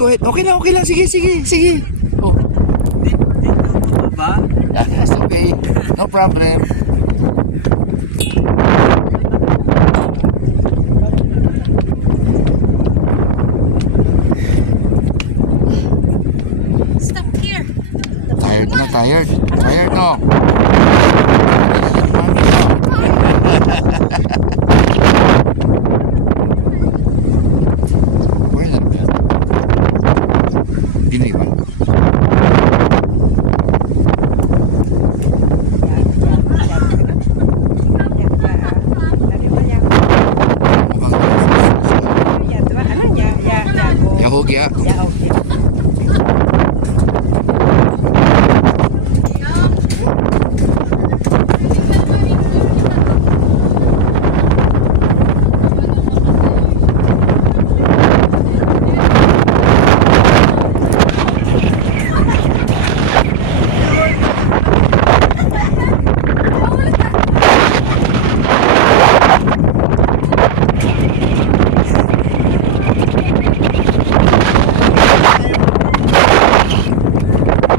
go ahead. Okay lang. Sige. Oh. Dito ba? Yes, okay. No problem. Stop here. Tired no. Where lang yan? Pinoy ba? Yahoo ya.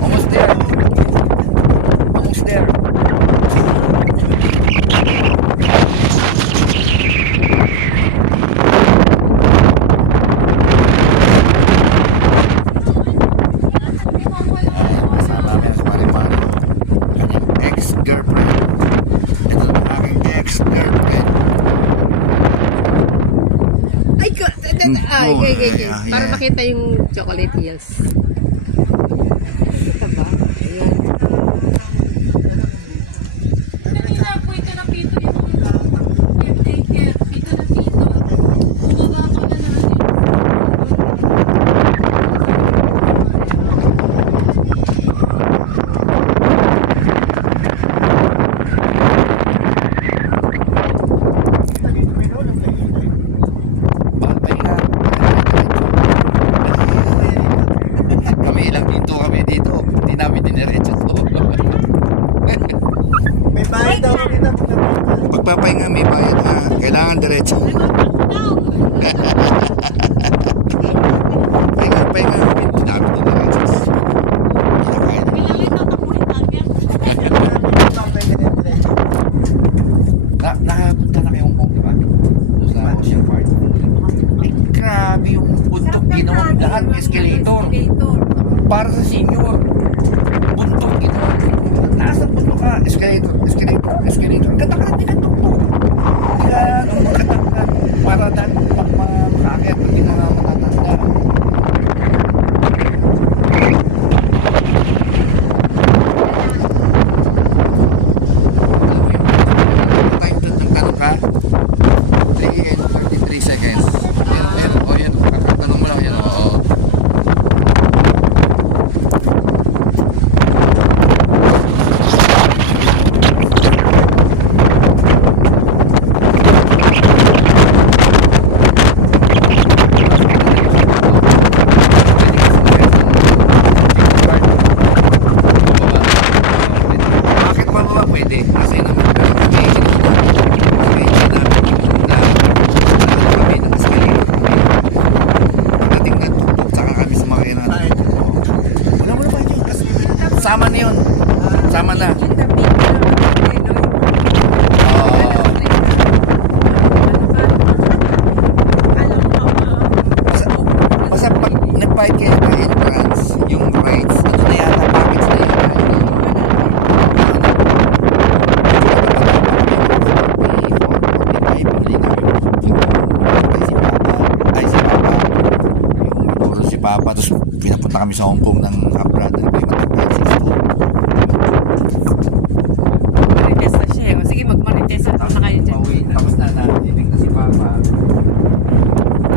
Almost there. Kasama niya si Mari-Mari. Kanyang ex-girlfriend. Ito ang aking ex-girlfriend. Okay. Yeah. Para makita yung chocolate hills. Ito ba? Ayan. Bakit nga? Kami ilang dito dito. Hindi namin diniretso to. May bahay daw dito. Pagpapahinga may bayad ha. Kailangan diretso. Pahinga kami. Hindi namin diniretso. Nakapunta na kayong Hong Kong, diba? Doon sa Ocean Park. Ay, grabe yung bundok ginawa. Lahat escalator. Para sa senior. Bundok ginawa. Nasa bundok ka. Escalator. Ang ganda-ganda din ang tuktok. Kaya nung magkatangka, para dahil makakit, hindi na nga matatanda. Time to tanong ka. 3 and 33 seconds. Yan. Tanong mo lang yan. Oo. Bakit pa ba pwede? Kasi naman kami kami ng escalator kami. Pagdating na tuktok, saka kami sumakay na. Wala mo na ba yun? Kasi sama na yun. Sama na. Basta pag nag-bike kayo na entrance, yung rides, ano na yata, package na yun. Si Papa, tapos pinapunta kami sa Hong Kong ng brother ko, yung matagpag 6'2". Marites na siya. O sige, mag-marites na kayo dyan. Pauwi, tapos na ibig na si Papa.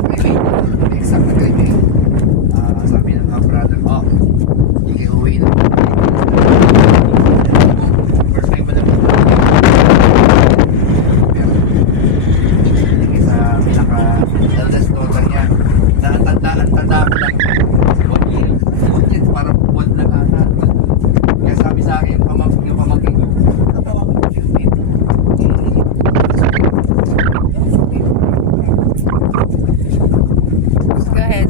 May exact na kayo. Sabi ng brother, hindi kayo uwi na. First time ba naman? Pero, hindi sa pinaka-eldest daughter niya. Tanda ko lang. 1 year. Parang buwan lang ata. Kaya sabi sa akin, yung pamangkin ko, Go ahead.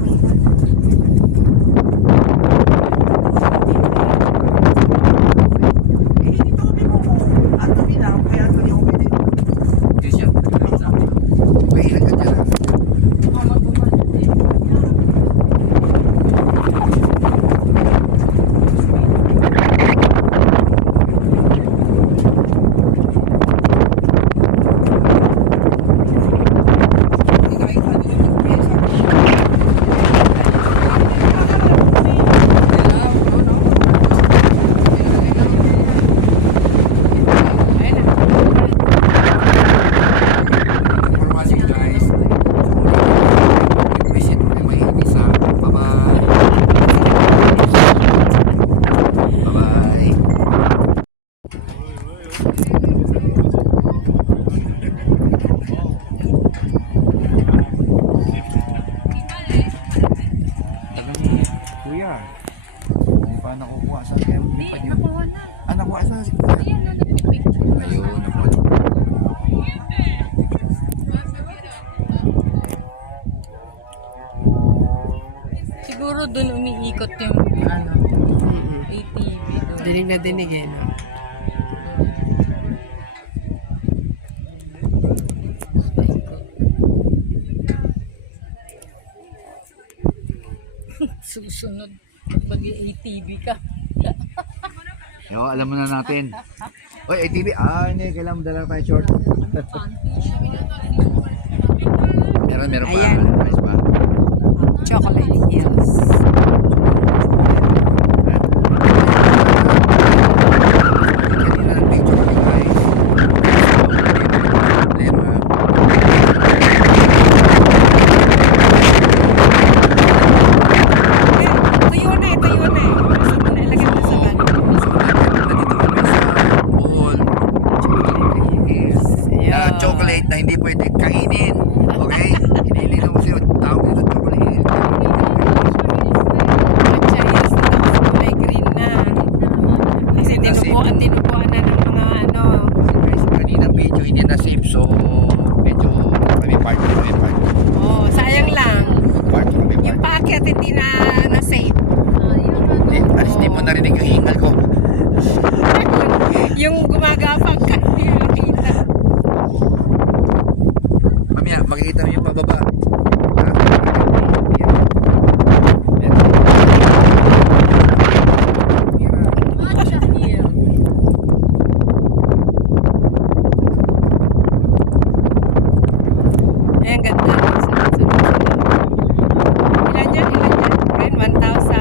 kuya. Hindi pa nakukuha sa kaya lumipad yun. Nakuha sa si kuya. Ayun, nakuha. Siguro dun umiikot yung ano, ATV. Dinig na dinig eh. No? Susunod pag ATV ka. Yo, alam mo na natin. Oy, ATV. Hindi. Kailangan mo dala tayo short. Meron pa. Ayan. Nice pa. Chocolate Hills. Kanina ng picture kami guys. Problema. Tuyo na eh, tuyo na eh. Gusto mo na, ilagay mo sa bag. So, nandito kami sa mall. Na chocolate na hindi pwede kainin. Okay? Hinilin mo siya. Tawag dito chocolate. Matcha Hills na tapos kulay green na. Kasi tinubuan na ng mga ano. Guys, kanina video hindi na safe. So, medyo kami part. Oh, sayang lang. Part kami Yung paakyat hindi na safe. Alis di mo narinig yung hingal ko. Yung gumagapag ka, hindi mo makita. Mamaya, makikita mo yung pababa. Ha? Yan. Ayan, ganda. Ilan yan? Ren, 1,700.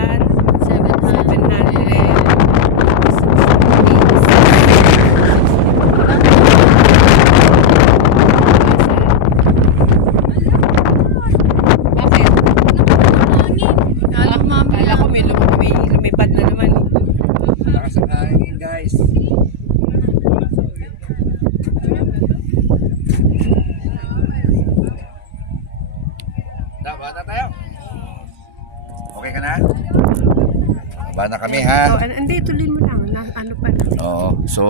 Bakit? Kala ko may lumipad na naman. Lakas ang hangin, guys. Ba na tayo? Okay ka na? Ba na kami ha? Oh, hindi, tuloy mo lang. Ano pa? Oo. So,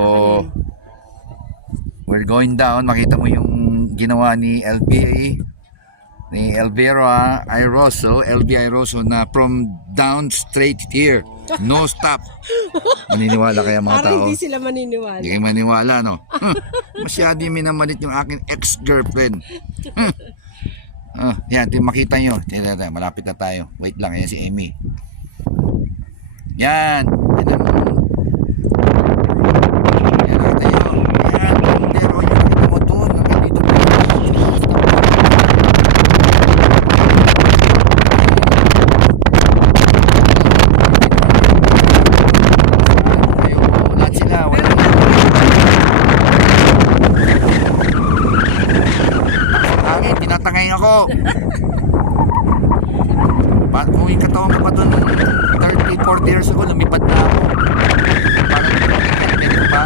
we're going down. Makita mo yung ginawa ni LBA, ni Elvira Airoso, LB Airoso na from down straight here. No stop. Maniniwala kaya mga Parang tao? hindi sila maniniwala. Hindi kayo maniwala, no? Masyado yung minamalit yung aking ex-girlfriend. Yan, makita nyo. Malapit na tayo. Wait lang, yan si Amy. Yan. Yan na tayo. Yan. Pero yung nakita mo doon. Nakandito pa. Lahat sila. Wala. Hangin, tinatangay ako. Kung yung katawan ko pa doon 30, 40 years ago, lumipad na ako. Parang ganito ba?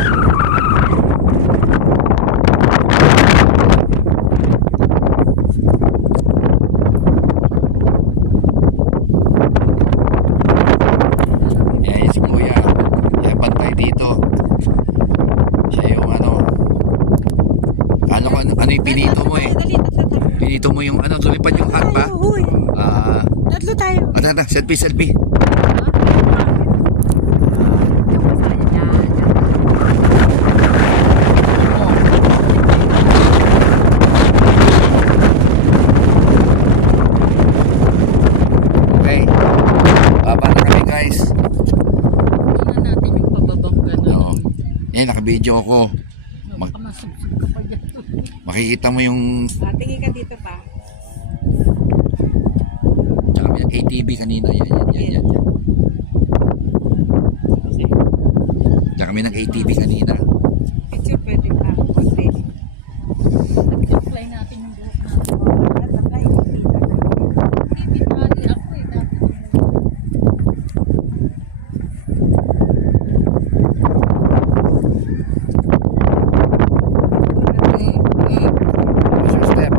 Yan si Kuya. Yan bantay dito. Siya yung ano yung pinito mo eh. Pinito mo yung lumipad yung hat ba? Tatlo tayo. Selfie. Okay. Baba na kami guys. Tingnan natin yung pababang gano'n. Naka-video ako. Baka masubsub ka pa dyan. Makikita mo yung Tingin ka dito pa. tsaka may ATV kanina. Yan. Tsaka may ATV kanina. Picture pwede pa. Konti. Apply natin yung buhok natin. Hindi mali ako eh. Dati. Step.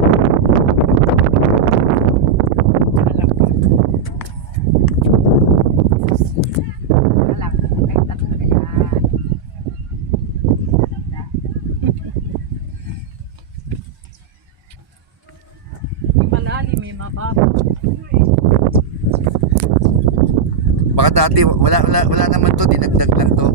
Baka dati, wala naman to, dinagdag lang to.